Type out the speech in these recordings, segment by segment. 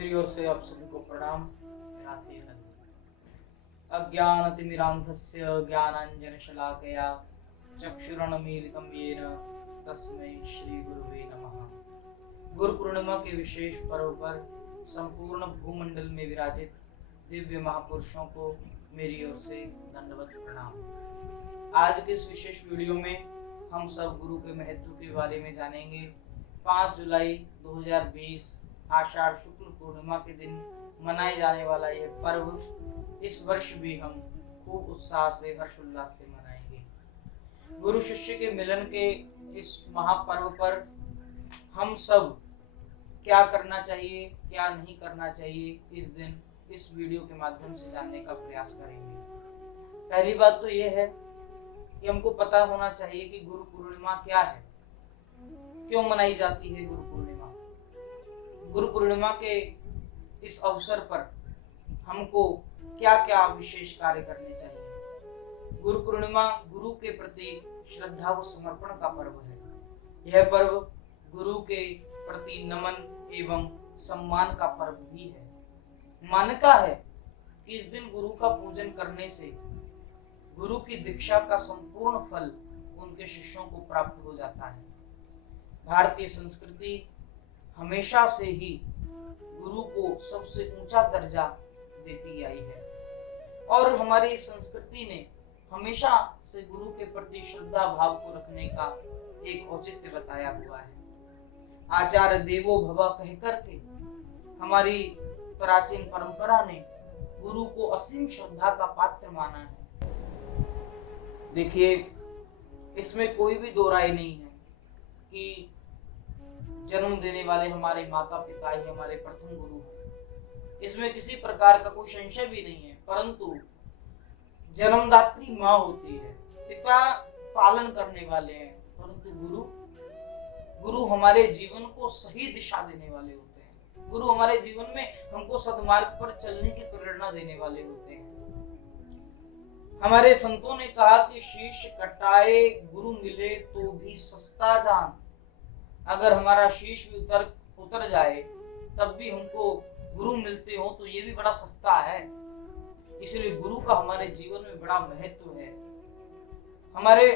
मेरी ओर से आप सभी को प्रणाम। राधे राधे। अज्ञानतिमिरान्धस्य ज्ञानाञ्जनशलाकया चक्षुरुन्मीलितं येन तस्मै श्री गुरुवे नमः। गुरु पूर्णिमा के विशेष पर्व पर संपूर्ण भूमंडल में विराजित दिव्य महापुरुषों को मेरी ओर से दंडवत प्रणाम। आज के इस विशेष वीडियो में हम सब गुरु के महत्व के बारे में जानेंगे। 5 जुलाई 2020 आषाढ़ शुक्ल पूर्णिमा के दिन मनाए जाने वाला यह पर्व इस वर्ष भी हम खूब उत्साह से हर्षोल्लास से मनाएंगे। गुरु शिष्य के मिलन के इस महापर्व पर हम सब क्या करना चाहिए, क्या नहीं करना चाहिए, इस दिन इस वीडियो के माध्यम से जानने का प्रयास करेंगे। पहली बात तो यह है कि हमको पता होना चाहिए कि गुरु पूर्णिमा क्या है, क्यों मनाई जाती है गुरु पूर्णिमा। गुरु पूर्णिमा के इस अवसर पर हमको क्या क्या विशेष कार्य करने चाहिए। गुरु पूर्णिमा गुरु के प्रति श्रद्धा व समर्पण का पर्व है। यह पर्व गुरु के प्रति नमन एवं सम्मान का पर्व भी है। मान्यता है कि इस दिन गुरु का पूजन करने से गुरु की दीक्षा का संपूर्ण फल उनके शिष्यों को प्राप्त हो जाता है। भारतीय संस्कृति हमेशा से ही गुरु को सबसे ऊंचा दर्जा देती आई है और हमारी संस्कृति ने हमेशा से गुरु के प्रति श्रद्धा भाव को रखने का एक औचित्य बताया हुआ है। आचार्य देवो भव कहकर के हमारी प्राचीन परंपरा ने गुरु को असीम श्रद्धा का पात्र माना है। देखिए, इसमें कोई भी दो राय नहीं है कि जन्म देने वाले हमारे माता पिता ही हमारे प्रथम गुरु हैं। इसमें किसी प्रकार का कोई संशय भी नहीं है, परंतु जन्मदात्री माँ होती है, पिता पालन करने वाले हैं, परंतु गुरु हमारे जीवन को सही दिशा देने वाले होते हैं। गुरु हमारे जीवन में हमको सद्मार्ग पर चलने की प्रेरणा देने वाले होते हैं। हमारे संतों ने कहा कि शीश कटाए गुरु मिले तो भी सस्ता जान। अगर हमारा शीश भी उतर जाए तब भी हमको गुरु मिलते हो तो ये भी बड़ा सस्ता है। इसलिए गुरु का हमारे जीवन में बड़ा महत्व है। हमारे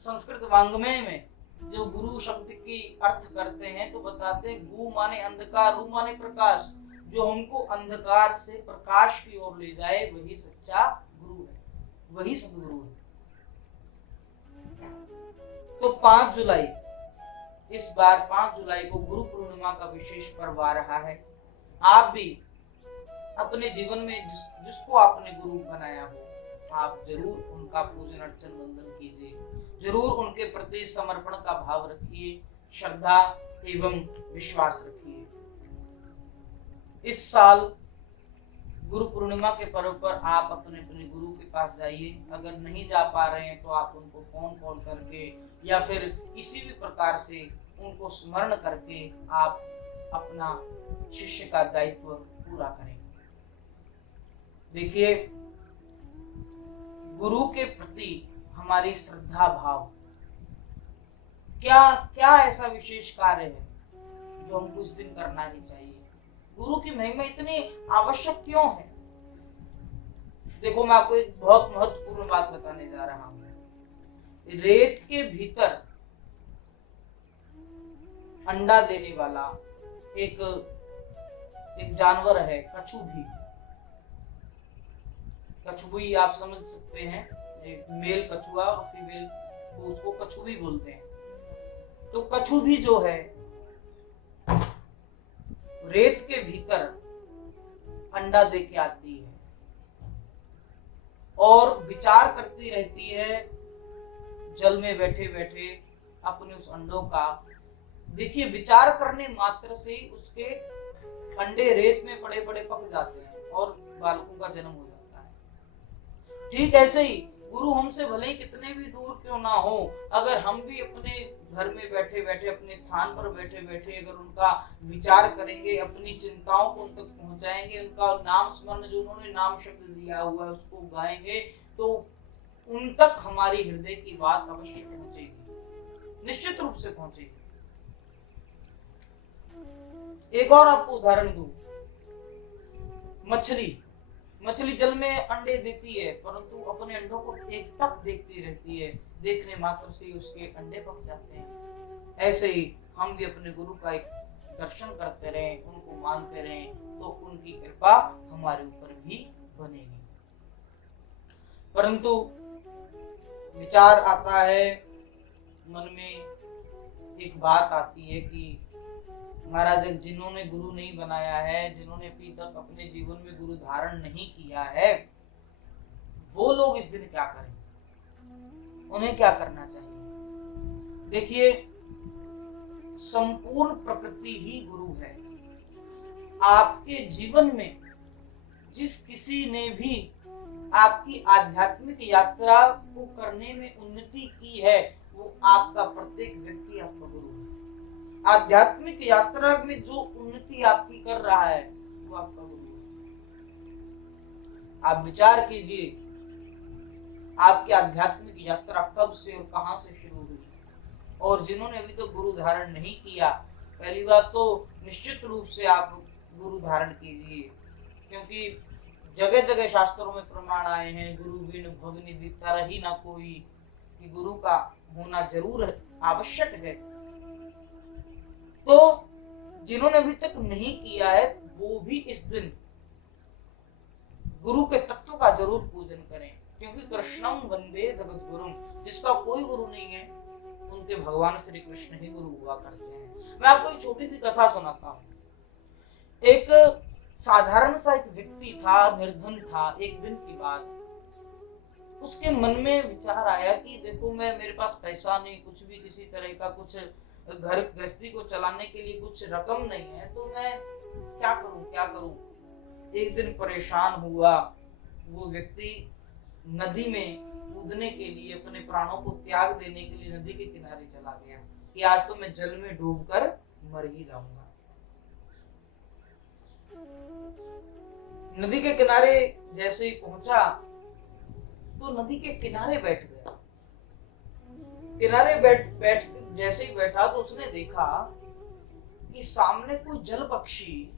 संस्कृत वांग्मय में जो गुरु शब्द की अर्थ करते हैं तो बताते हैं गु माने अंधकार, रु माने प्रकाश। जो हमको अंधकार से प्रकाश की ओर ले जाए वही सच्चा गुरु है, वही सदगुरु है। तो 5 जुलाई, इस बार 5 जुलाई को गुरु पूर्णिमा का विशेष पर्व आ रहा है। आप भी अपने जीवन में जिसको आपने गुरु बनाया हो, आप जरूर उनका पूजन अर्चन वंदन कीजिए। जरूर उनके प्रति समर्पण का भाव रखिए, श्रद्धा एवं विश्वास रखिए। इस साल गुरु पूर्णिमा के पर्व पर आप अपने अपने गुरु के पास जाइए। अगर नहीं जा पा रहे हैं तो आप उनको फोन कॉल करके या फिर किसी भी प्रकार से उनको स्मरण करके आप अपना शिष्य का दायित्व पूरा करें। देखिए, गुरु के प्रति हमारी श्रद्धा भाव, क्या क्या ऐसा विशेष कार्य है जो हमको इस दिन करना ही चाहिए। गुरु की महिमा इतनी आवश्यक क्यों है। देखो, मैं आपको एक बहुत महत्वपूर्ण बात बताने जा रहा हूं। रेत के भीतर अंडा देने वाला एक जानवर है, कछुभी। कछुभी आप समझ सकते हैं, एक मेल कछुआ और फीमेल, तो उसको कछुभी बोलते हैं। तो कछुभी जो है रेत के भीतर अंडा दे के आती है और विचार करती रहती है जल में बैठे बैठे अपने उस अंडों का। देखिए, विचार करने मात्र से उसके अंडे रेत में पड़े पड़े पक जाते हैं और बालकों का जन्म हो जाता है। ठीक ऐसे ही गुरु हमसे भले ही कितने भी दूर क्यों ना हो, अगर हम भी अपने घर में बैठे बैठे, अपने स्थान पर बैठे बैठे अगर उनका विचार करेंगे, अपनी चिंताओं को उन तक पहुंचाएंगे, उनका नाम स्मरण जो उन्होंने नाम शब्द दिया हुआ है उसको गाएंगे, तो उन तक हमारी हृदय की बात अवश्य पहुंचेगी, निश्चित रूप से पहुंचेगी। एक और आपको उदाहरण दूं। मछली जल में अंडे देती है, परंतु अपने अंडों को एकटक देखती रहती है, देखने मात्र से उसके अंडे पक जाते हैं। ऐसे ही हम भी अपने गुरु का एक दर्शन करते रहें, उनको मानते रहें, तो उनकी कृपा हमारे ऊपर भी बनेगी। परंतु विचार आता है मन में, एक बात आती है कि महाराज जिन्होंने गुरु नहीं बनाया है, जिन्होंने अभी तक अपने जीवन में गुरु धारण नहीं किया है, वो लोग इस दिन क्या करें, उन्हें क्या करना चाहिए। देखिए, संपूर्ण प्रकृति ही गुरु है। आपके जीवन में जिस किसी ने भी आपकी आध्यात्मिक यात्रा को करने में उन्नति की है, वो आपका प्रत्येक व्यक्ति आपका गुरु है। आध्यात्मिक यात्रा में जो उन्नति आपकी कर रहा है, वो आपका गुरु है। आप विचार कीजिए, आपकी आध्यात्मिक यात्रा कब से और कहां से शुरू हुई। और जिन्होंने अभी तो गुरु धारण नहीं किया, पहली बात तो निश्चित रूप से आप गुरु धारण कीजिए, क्योंकि जगह जगह शास्त्रों में प्रमाण आए हैं, गुरु बिन भव निधि तरहि ना कोई, कि गुरु का होना जरूर आवश्यक है। तो जिन्होंने अभी तक नहीं किया है, वो भी इस दिन गुरु के तत्व का जरूर पूजन करें, क्योंकि कृष्णम वंदे जगत गुरुम, जिसका कोई गुरु नहीं है, उनके भगवान श्री कृष्ण ही गुरु हुआ करते हैं। मैं आपको एक छोटी सी कथा सुनाता हूँ। एक साधारण सा एक व्यक्ति था, निर्धन था। एक दिन की बात, उसके मन में विचार आया कि देखो, मेरे पास पैसा नहीं, कुछ भी किसी तरह का कुछ घर गृहस्थी को चलाने के लिए कुछ रकम नहीं है, तो मैं क्या करूं। एक दिन परेशान हुआ वो व्यक्ति, नदी में कूदने के लिए, अपने प्राणों को त्याग देने के लिए नदी के किनारे चला गया कि आज तो मैं जल में डूबकर मर ही जाऊंगा। नदी के किनारे जैसे ही पहुंचा, तो नदी के किनारे बैठ गया। किनारे बैठ जैसे ही बैठा, तो उसने देखा कि सामने कोई जल पक्षी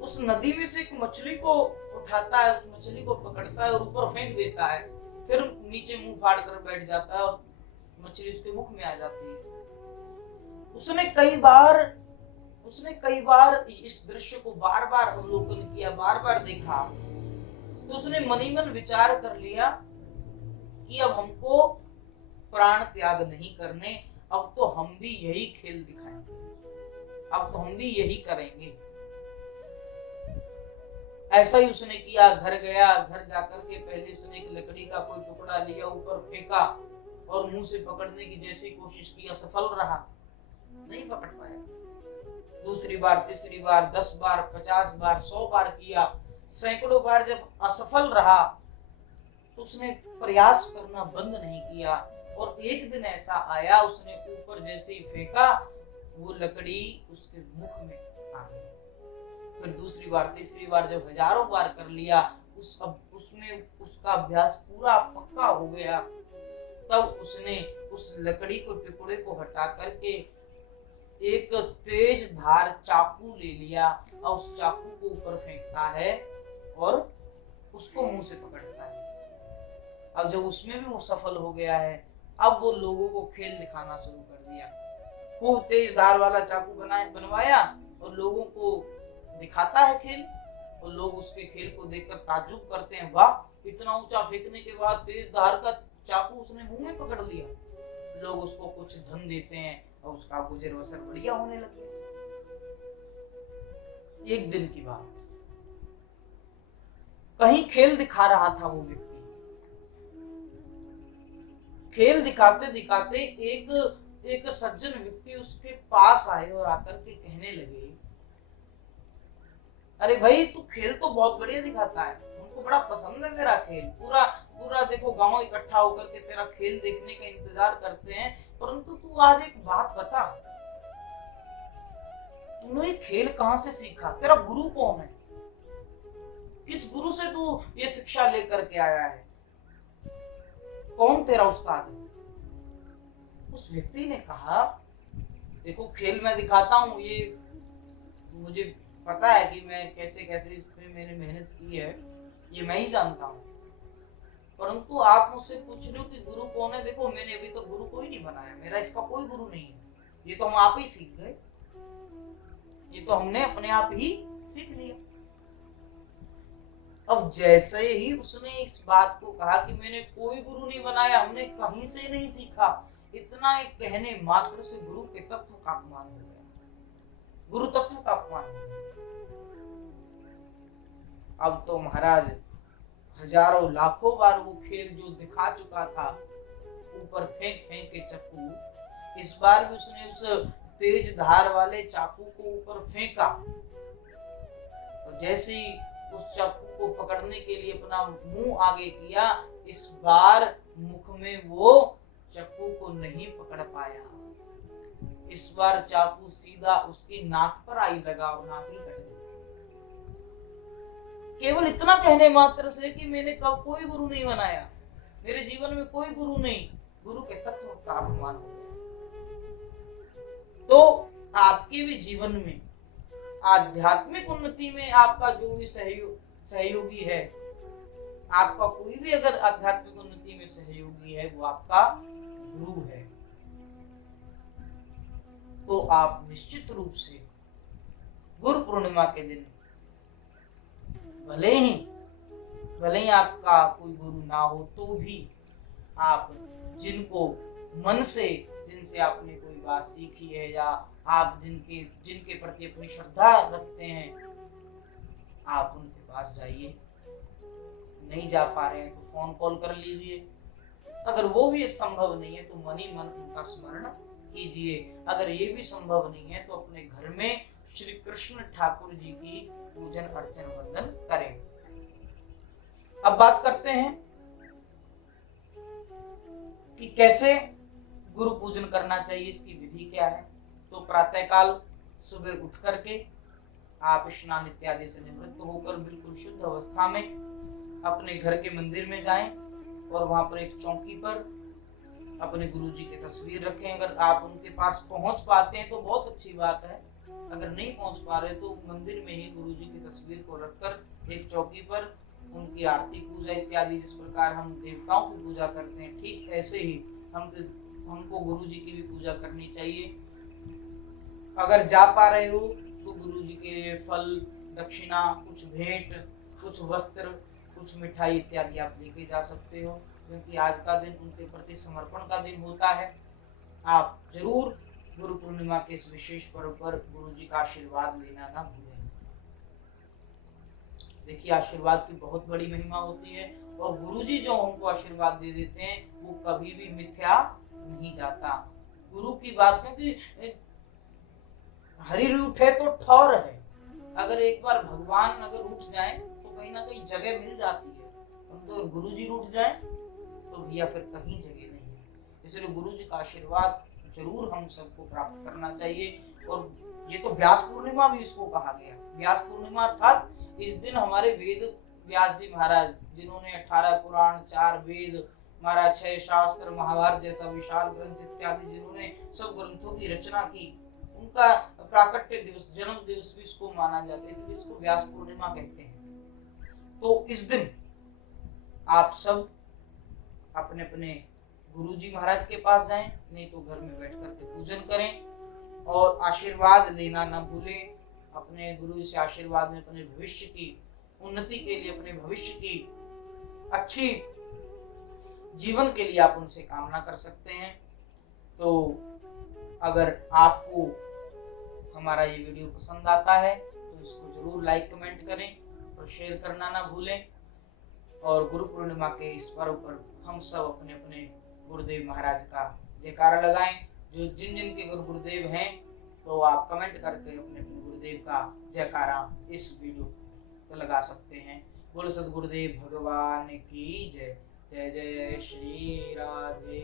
उस नदी में से एक मछली को उठाता है, उस मछली को पकड़ता है और ऊपर फेंक देता है, फिर नीचे मुंह फाड़ कर बैठ जाता है और मछली उसके मुख में आ जाती है। उसने कई बार इस दृश्य को बार बार अवलोकन किया, बार बार देखा। तो उसने मन ही मन विचार कर लिया कि अब हमको प्राण त्याग नहीं करने, अब तो हम भी यही खेल दिखाएंगे, अब तो हम भी यही करेंगे। ऐसा ही उसने किया। घर गया, घर जाकर के पहले उसने एक लकड़ी का कोई टुकड़ा लिया, ऊपर फेंका और मुंह से पकड़ने की जैसी कोशिश की, असफल रहा, नहीं पकड़ पाया। दूसरी बार, तीसरी बार, 10 बार, 50 बार, 100 बार किया, सैकड़ों बार जब असफल रहा, तो उसने प्रयास करना बंद नहीं किया। और एक दिन ऐसा आया, उसने ऊपर जैसे ही फेंका, वो लकड़ी उसके मुख में आ गई। फिर दूसरी बार, तीसरी बार, जब हजारों बार कर लिया, उसमें उसका अभ्यास पूरा पक्का हो गया, तब उसने उस लकड़ी को, टुकड़े को हटा करके एक तेज धार चाकू ले लिया और उस चाकू को ऊपर फेंकता है और उसको मुंह से पकड़ता है। अब जब उसमें भी वो सफल हो गया है, अब वो लोगों को खेल दिखाना शुरू कर दिया। खूब तेज धार वाला चाकू बनवाया और लोगों को दिखाता है खेल, और लोग उसके खेल को देखकर ताज्जुब करते हैं, वाह, इतना ऊंचा फेंकने के बाद तेज धार का चाकू उसने मुंह में पकड़ लिया। लोग उसको कुछ धन देते हैं और उसका गुजर बसर बढ़िया होने लगे। एक दिन की बात, कहीं खेल दिखा रहा था वो व्यक्ति। खेल दिखाते दिखाते एक सज्जन व्यक्ति उसके पास आए और आकर के कहने लगे, अरे भाई, तू खेल तो बहुत बढ़िया दिखाता है, हमको बड़ा पसंद है तेरा खेल, पूरा देखो गांव इकट्ठा होकर के तेरा खेल देखने का इंतजार करते हैं, परंतु तू आज एक बात बता, तूने ये खेल कहां से सीखा, तेरा गुरु कौन है, किस गुरु से तू ये शिक्षा लेकर के आया है, कौन तेरा उस्ताद है। उस व्यक्ति ने कहा, देखो खेल मैं दिखाता हूं, ये मुझे पता है कि मैं कैसे कैसे इसमें मैंने मेहनत की है, ये मैं ही जानता हूँ। परंतु आप मुझसे पूछ रहे हो कि गुरु कौन है। देखो मैंने अभी तक गुरु कोई नहीं बनाया, मेरा इसका कोई गुरु नहीं है। ये तो हम आप ही सीख गए, ये तो हमने अपने आप ही सीख लिया। अब जैसे ही उसने इस बात को कहा कि मैंने कोई गुरु नहीं बनाया, हमने कहीं से नहीं सीखा, इतना एक कहने मात्र से गुरु के तत्व का अपमान हो गया, गुरु तत्व का अपमान हो गया। अब तो महाराज हजारों लाखों बार वो खेल जो दिखा चुका था, ऊपर फेंक फेंक के चाकू, इस बार भी उसने उस तेज धार वाले चाकू को ऊपर फेंका, और जैसे ही उस चाकू को पकड़ने के लिए अपना मुंह आगे किया, इस बार मुख में वो चाकू को नहीं पकड़ पाया। इस बार चाकू सीधा उसकी नाक पर आई लगा और नाक ही कट गई। केवल इतना कहने मात्र से कि मैंने कब कोई गुरु नहीं बनाया, मेरे जीवन में कोई गुरु नहीं, गुरु के तत्व का अपमान हो गया। तो आपके भी जीवन में आध्यात्मिक उन्नति में आपका जो भी सहयोगी है, आपका कोई भी अगर आध्यात्मिक उन्नति में सहयोगी है, वो आपका गुरु है, तो आप निश्चित रूप से गुरु पूर्णिमा के दिन भले ही आपका कोई गुरु ना हो, तो भी आप जिनको मन से, जिनसे आपने कोई बात सीखी है, या आप जिनके प्रति अपनी श्रद्धा रखते हैं, आप उनके पास जाइए। नहीं जा पा रहे हैं तो फोन कॉल कर लीजिए। अगर वो भी संभव नहीं है तो मन ही मन उनका स्मरण कीजिए। अगर ये भी संभव नहीं है तो अपने घर में श्री कृष्ण ठाकुर जी की पूजन अर्चन वंदन करें। अब बात करते हैं कि कैसे गुरु पूजन करना चाहिए, इसकी विधि क्या है। तो प्रातःकाल सुबह उठ करके आप स्नान इत्यादि से निवृत्त होकर बिल्कुल शुद्ध अवस्था में अपने घर के मंदिर में जाएं और वहां पर एक चौकी पर अपने गुरु जी की तस्वीर रखें। अगर आप उनके पास पहुंच पाते हैं तो बहुत अच्छी बात है, अगर नहीं पहुंच पा रहे तो मंदिर में ही गुरु जी की तस्वीर को रखकर एक चौकी पर उनकी आरती पूजा इत्यादि, जिस प्रकार हम देवताओं की पूजा करते हैं, ठीक ऐसे ही हमको गुरु जी की भी पूजा करनी चाहिए। अगर जा पा रहे हो तो गुरु जी के लिए फल, दक्षिणा, कुछ भेंट, कुछ वस्त्र, कुछ मिठाई इत्यादि आप लेके जा सकते हो, क्योंकि आज का दिन उनके प्रति समर्पण का दिन होता है। आप जरूर गुरु पूर्णिमा के इस विशेष पर्व पर गुरु जी का आशीर्वाद लेना ना भूलें। देखिए आशीर्वाद की बहुत बड़ी महिमा होती है, और गुरु जी जो हमको आशीर्वाद दे देते हैं वो कभी भी मिथ्या नहीं जाता। गुरु की बात, क्योंकि हरि उठे तो ठौर है, अगर एक बार भगवान अगर उठ जाए तो कहीं ना कहीं जगह मिल जाती है, तो गुरु जी उठ जाए तो भैया फिर कहीं जगह नहीं है। इसलिए गुरु जी का आशीर्वाद जरूर हम सबको प्राप्त करना चाहिए। और ये तो व्यास पूर्णिमा भी इसको कहा गया। व्यास पूर्णिमा अर्थात इस दिन हमारे वेद व्यास जी महाराज, जिन्होंने 18 पुराण, 4 वेद, हमारा 6 शास्त्र, महाभारत जैसा विशाल ग्रंथ इत्यादि, जिन्होंने सब ग्रंथों की रचना की, उनका प्राकट्य दिवस, जन्म दिवस भी इसको माना जाता है, इसलिए इसको व्यास पूर्णिमा कहते हैं। तो इस दिन आप सब अपने अपने गुरु जी महाराज के पास जाएं, नहीं तो घर में बैठ करके पूजन करें और आशीर्वाद लेना ना भूलें। अपने गुरु से आशीर्वाद में अपने भविष्य की उन्नति के लिए, अपने भविष्य की अच्छी जीवन के लिए आप उनसे कामना कर सकते हैं। तो अगर आपको हमारा ये वीडियो पसंद आता है तो इसको जरूर लाइक कमेंट करें और शेयर करना ना भूलें। और गुरु पूर्णिमा के इस पर्व पर हम सब अपने अपने गुरुदेव महाराज का जयकारा लगाएं। जो जिन के गुरुदेव हैं तो आप कमेंट करके अपने अपने गुरुदेव का जयकारा इस वीडियो पर लगा सकते हैं। बोलो सद्गुरुदेव भगवान की जय। जय जय श्री राधे।